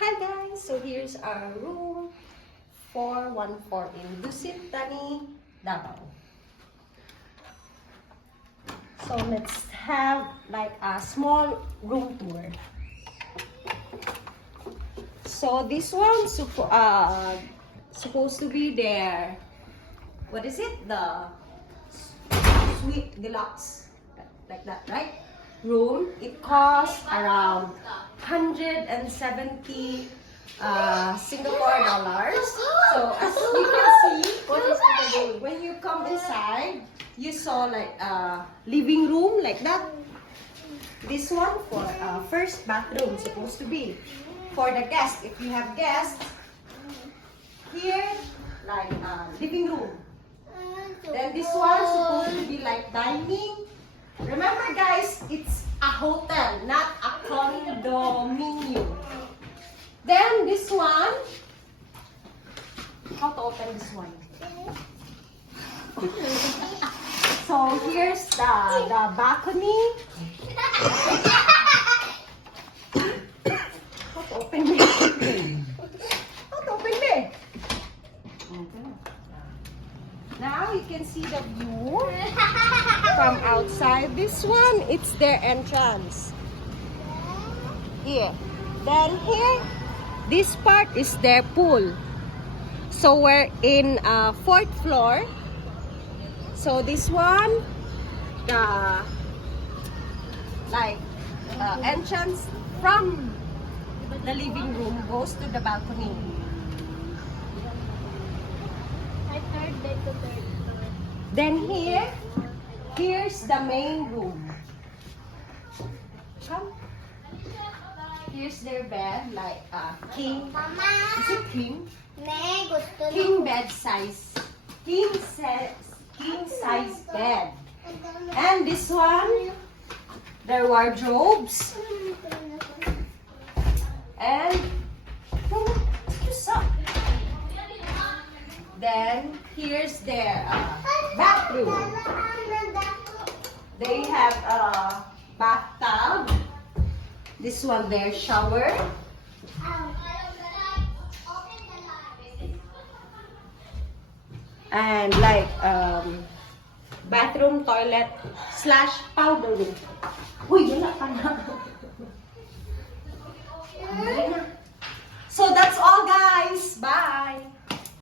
Hi guys, so here's our room 414 in Dusit Tani, Davao. So let's have like a small room tour. So this one's supposed to be their, what is it? The suite deluxe, like that, right? Room. It costs around 170 Singapore dollars. So as you can see, when you come inside, you saw like a living room like that. This one for first bathroom supposed to be for the guests. If you have guests, here like living room. Then this one supposed to be like dining. Remember guys, it's a hotel, not a condominium. Then this one, how to open this one? So here's the balcony. How to open it? How to open it? Now you can see the view from outside. This one, it's their entrance. Here. Then here, this part is their pool. So we're in 4th floor. So this one, the entrance from the living room goes to the balcony. Then here's the main room. Come. Here's their bed, like king. Is it king? King bed size. King size bed. And this one, their wardrobes. And then here's their bathroom. They have a bathtub. This one their shower. And like bathroom, toilet / powder room. Uy, wala pa na. So that's all guys. Bye.